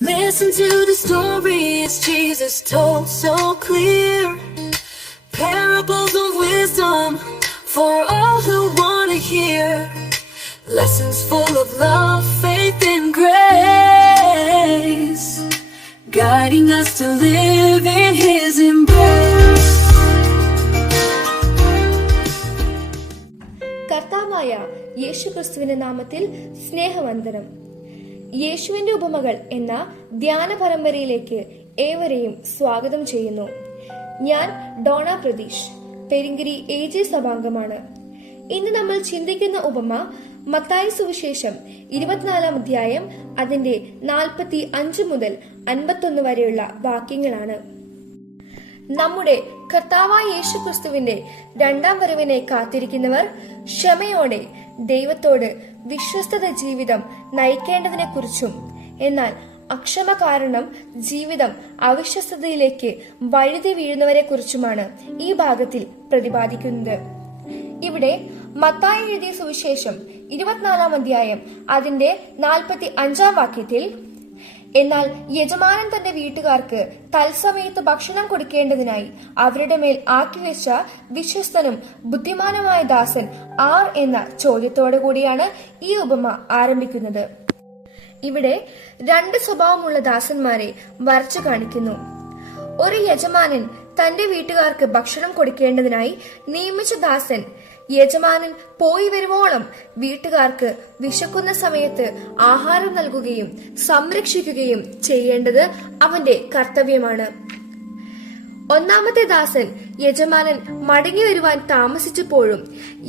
Listen to the stories Jesus told so clear. Parables of wisdom for all who want to hear. Lessons full of love, faith and grace, guiding us to live in His embrace. കർത്താവായ യേശുക്രിസ്തുവിന്റെ നാമത്തിൽ സ്നേഹവന്ദനം. യേശുവിന്റെ ഉപമകൾ എന്ന ധ്യാന പരമ്പരയിലേക്ക് ഏവരെയും സ്വാഗതം ചെയ്യുന്നു. ഞാൻ ഡോണ പ്രതീഷ്, പെരിങ്കിരി AJ സഭാംഗമാണ്. ഇന്ന് നമ്മൾ ചിന്തിക്കുന്ന ഉപമ മത്തായി സുവിശേഷം 24 അധ്യായം അതിന്റെ 45 മുതൽ 51 വരെയുള്ള വാക്യങ്ങളാണ്. നമ്മുടെ കർത്താവായ യേശുക്രിസ്തുവിന്റെ രണ്ടാം വരവിനെ കാത്തിരിക്കുന്നവർ ക്ഷമയോടെ ദൈവത്തോട് വിശ്വസ്തത ജീവിതം നയിക്കേണ്ടതിനെ കുറിച്ചും, എന്നാൽ അക്ഷമ കാരണം ജീവിതം അവിശ്വസ്തതയിലേക്ക് വഴുതി വീഴുന്നവരെ കുറിച്ചുമാണ് ഈ ഭാഗത്തിൽ പ്രതിപാദിക്കുന്നത്. ഇവിടെ മത്തായി എഴുതിയ സുവിശേഷം 24 അധ്യായം അതിന്റെ 45 വാക്യത്തിൽ, എന്നാൽ യജമാനൻ തന്റെ വീട്ടുകാർക്ക് തത്സമയത്ത് ഭക്ഷണം കൊടുക്കേണ്ടതിനായി അവരുടെ മേൽ ആക്കിവെച്ച വിശ്വസ്തനും ബുദ്ധിമാനുമായ ദാസൻ ആർ എന്ന ചോദ്യത്തോടു കൂടിയാണ് ഈ ഉപമ ആരംഭിക്കുന്നത്. ഇവിടെ 2 സ്വഭാവമുള്ള ദാസന്മാരെ വരച്ചു കാണിക്കുന്നു. ഒരു യജമാനൻ തന്റെ വീട്ടുകാർക്ക് ഭക്ഷണം കൊടുക്കേണ്ടതിനായി നിയമിച്ച ദാസൻ യജമാനൻ പോയി വരുവോളം വീട്ടുകാർക്ക് വിശക്കുന്ന സമയത്ത് ആഹാരം നൽകുകയും സംരക്ഷിക്കുകയും ചെയ്യേണ്ടത് അവന്റെ കർത്തവ്യമാണ്. ഒന്നാമത്തെ ദാസൻ യജമാനൻ മടങ്ങി വരുവാൻ താമസിച്ചപ്പോഴും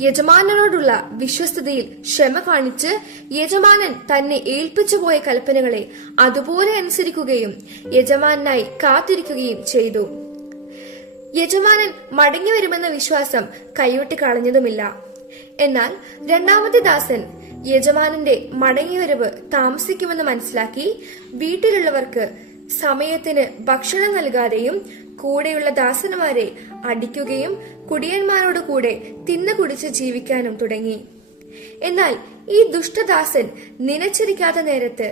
യജമാനനോടുള്ള വിശ്വസ്തതയിൽ ക്ഷമ കാണിച്ച് യജമാനൻ തന്നെ ഏൽപ്പിച്ചു പോയ കൽപ്പനകളെ അതുപോലെ അനുസരിക്കുകയും യജമാനായി കാത്തിരിക്കുകയും ചെയ്തു. യജമാനൻ മടങ്ങി വരുമെന്ന വിശ്വാസം കൈവിട്ട് കളഞ്ഞതുമില്ല. എന്നാൽ രണ്ടാമത്തെ ദാസൻ യജമാനന്റെ മടങ്ങിവരവ് താമസിക്കുമെന്ന് മനസ്സിലാക്കി വീട്ടിലുള്ളവർക്ക് സമയത്തിന് ഭക്ഷണം നൽകാതെയും കൂടെയുള്ള ദാസന്മാരെ അടിക്കുകയും കുടിയന്മാരോട് കൂടെ തിന്നു കുടിച്ച് ജീവിക്കാനും തുടങ്ങി. എന്നാൽ ഈ ദുഷ്ടദാസൻ നനച്ചിരിക്കാത്ത നേരത്ത്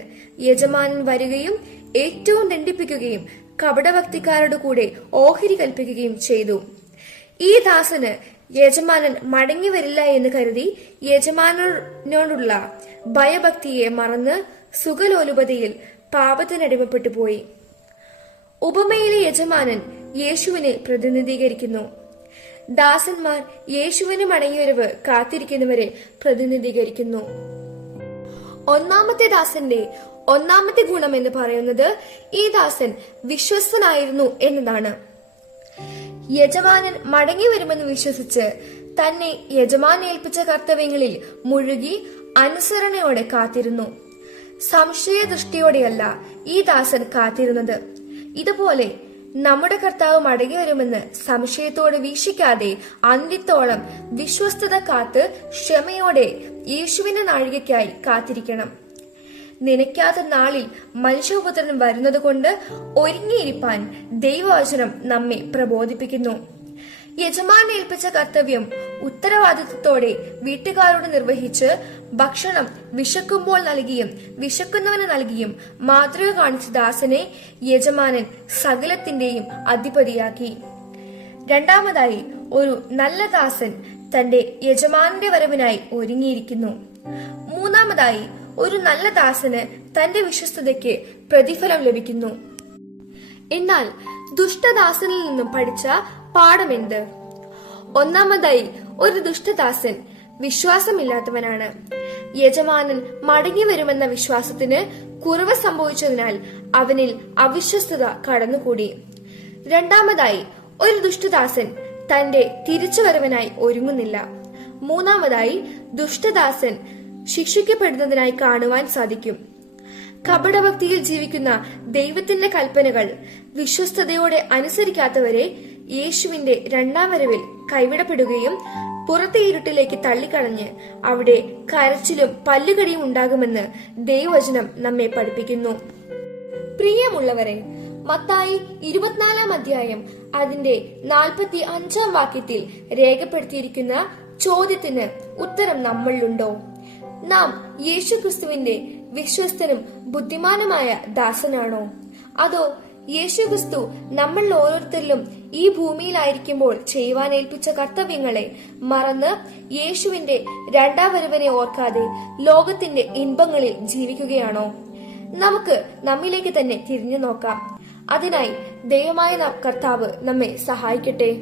യജമാനൻ വരികയും ഏറ്റവും ദണ്ഡിപ്പിക്കുകയും കപടഭക്തിക്കാരുടെ കൂടെ ഓഹരി കൽപ്പിക്കുകയും ചെയ്തു. ഈ ദാസന് യജമാനൻ മടങ്ങി വരില്ല എന്ന് കരുതി യജമാനോടുള്ള ഭയഭക്തിയെ മറന്ന് സുഖലോലുപതയിൽ പാപത്തിനടിമപ്പെട്ടു പോയി. ഉപമയിലെ യജമാനൻ യേശുവിനെ പ്രതിനിധീകരിക്കുന്നു. ദാസന്മാർ യേശുവിന് മടങ്ങിവരവ് കാത്തിരിക്കുന്നവരെ പ്രതിനിധീകരിക്കുന്നു. ഒന്നാമത്തെ ദാസന്റെ ഒന്നാമത്തെ ഗുണം എന്ന് പറയുന്നത് ഈ ദാസൻ വിശ്വസ്തനായിരുന്നു എന്നതാണ്. യജമാനൻ മടങ്ങി വരുമെന്ന് വിശ്വസിച്ച് തന്നെ യജമാൻ ഏൽപ്പിച്ച കർത്തവ്യങ്ങളിൽ മുഴുകി അനുസരണയോടെ കാത്തിരുന്നു. സംശയദൃഷ്ടിയോടെയല്ല ഈ ദാസൻ കാത്തിരുന്നത്. ഇതുപോലെ നമ്മുടെ കർത്താവ് മടങ്ങി വരുമെന്ന് സംശയത്തോടെ വീക്ഷിക്കാതെ അന്ത്യത്തോളം വിശ്വസ്തത കാത്ത് ക്ഷമയോടെ യേശുവിന്റെ നാഴികയ്ക്കായി കാത്തിരിക്കണം. നനയ്ക്കാത്ത നാളിൽ മനുഷ്യപുത്രൻ വരുന്നത് കൊണ്ട് ഒരുങ്ങിയിരിപ്പാൻ ദൈവവചനം നമ്മെ പ്രബോധിപ്പിക്കുന്നു. യജമാൻ ഏൽപ്പിച്ച കർത്തവ്യം ഉത്തരവാദിത്വത്തോടെ വീട്ടുകാരോട് നിർവഹിച്ച് ഭക്ഷണം വിശക്കുമ്പോൾ നൽകിയും വിശക്കുന്നവന് നൽകിയും മാതൃക കാണിച്ച ദാസനെ യജമാനൻ സകലത്തിന്റെയും അധിപതിയാക്കി. രണ്ടാമതായി, ഒരു നല്ല ദാസൻ തന്റെ യജമാനന്റെ വരവിനായി ഒരുങ്ങിയിരിക്കുന്നു. മൂന്നാമതായി, ഒരു നല്ല ദാസന് തന്റെ വിശ്വസ്തതയ്ക്ക് പ്രതിഫലം ലഭിക്കുന്നു. എന്നാൽ ദുഷ്ടദാസനിൽ നിന്നും പഠിച്ച പാഠമെന്ത്? ഒന്നാമതായി, ഒരു ദുഷ്ടദാസൻ വിശ്വാസമില്ലാത്തവനാണ്. യജമാനൻ മടങ്ങി വരുമെന്ന വിശ്വാസത്തിന് കുറവ് സംഭവിച്ചതിനാൽ അവനിൽ അവിശ്വസ്തത കടന്നുകൂടി. രണ്ടാമതായി, ഒരു ദുഷ്ടദാസൻ തന്റെ തിരിച്ചുവരവിനായി ഒരുങ്ങുന്നില്ല. മൂന്നാമതായി, ദുഷ്ടദാസൻ ശിക്ഷിക്കപ്പെടുന്നതിനായി കാണുവാൻ സാധിക്കും. കപടഭക്തിയിൽ ജീവിക്കുന്ന ദൈവത്തിന്റെ കൽപ്പനകൾ വിശ്വസ്തയോടെ അനുസരിക്കാത്തവരെ യേശുവിന്റെ രണ്ടാം വരവിൽ കൈവിടപ്പെടുകയും പുറത്തെ ഇരുട്ടിലേക്ക് തള്ളിക്കളഞ്ഞ് അവിടെ കരച്ചിലും പല്ലുകടിയും ഉണ്ടാകുമെന്ന് ദൈവവചനം നമ്മെ പഠിപ്പിക്കുന്നു. പ്രിയമുള്ളവരെ, മത്തായി 24 അധ്യായം അതിന്റെ 45 വാക്യത്തിൽ രേഖപ്പെടുത്തിയിരിക്കുന്ന ചോദ്യത്തിന് ഉത്തരം നമ്മളിലുണ്ടോ? നാം യേശുക്രിസ്തുവിന്റെ വിശ്വസ്തനും ബുദ്ധിമാനുമായ ദാസനാണോ? അതോ യേശുക്രിസ്തു നമ്മൾ ഓരോരുത്തരിലും ഈ ഭൂമിയിലായിരിക്കുമ്പോൾ ചെയ്യുവാൻ ഏൽപ്പിച്ച കർത്തവ്യങ്ങളെ മറന്ന് യേശുവിന്റെ രണ്ടാം വരവിനെ ഓർക്കാതെ ലോകത്തിന്റെ ഇൻപങ്ങളിൽ ജീവിക്കുകയാണോ? നമുക്ക് നമ്മിലേക്ക് തന്നെ തിരിഞ്ഞു നോക്കാം. അതിനായി ദൈവമായ കർത്താവ് നമ്മെ സഹായിക്കട്ടെ.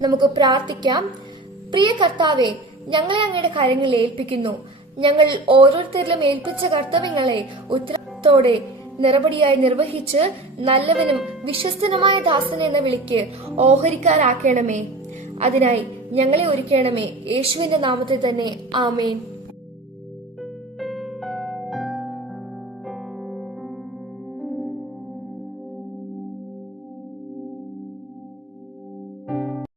നമുക്ക് പ്രാർത്ഥിക്കാം. പ്രിയ കർത്താവെ, ഞങ്ങളെ അങ്ങയുടെ കാര്യങ്ങളിൽ ഏൽപ്പിക്കുന്നു. ഞങ്ങൾ ഓരോരുത്തരിലും ഏൽപ്പിച്ച കർത്തവ്യങ്ങളെ ഉത്തരത്തോടെ നിറപടിയായി നിർവഹിച്ച് നല്ലവനും വിശ്വസ്തനുമായ ദാസൻ എന്ന വിളിക്ക് ഓഹരിക്കാരാക്കണമേ. അതിനായി ഞങ്ങളെ ഒരുക്കണമേ. യേശുവിന്റെ നാമത്തിൽ തന്നെ. ആമേൻ.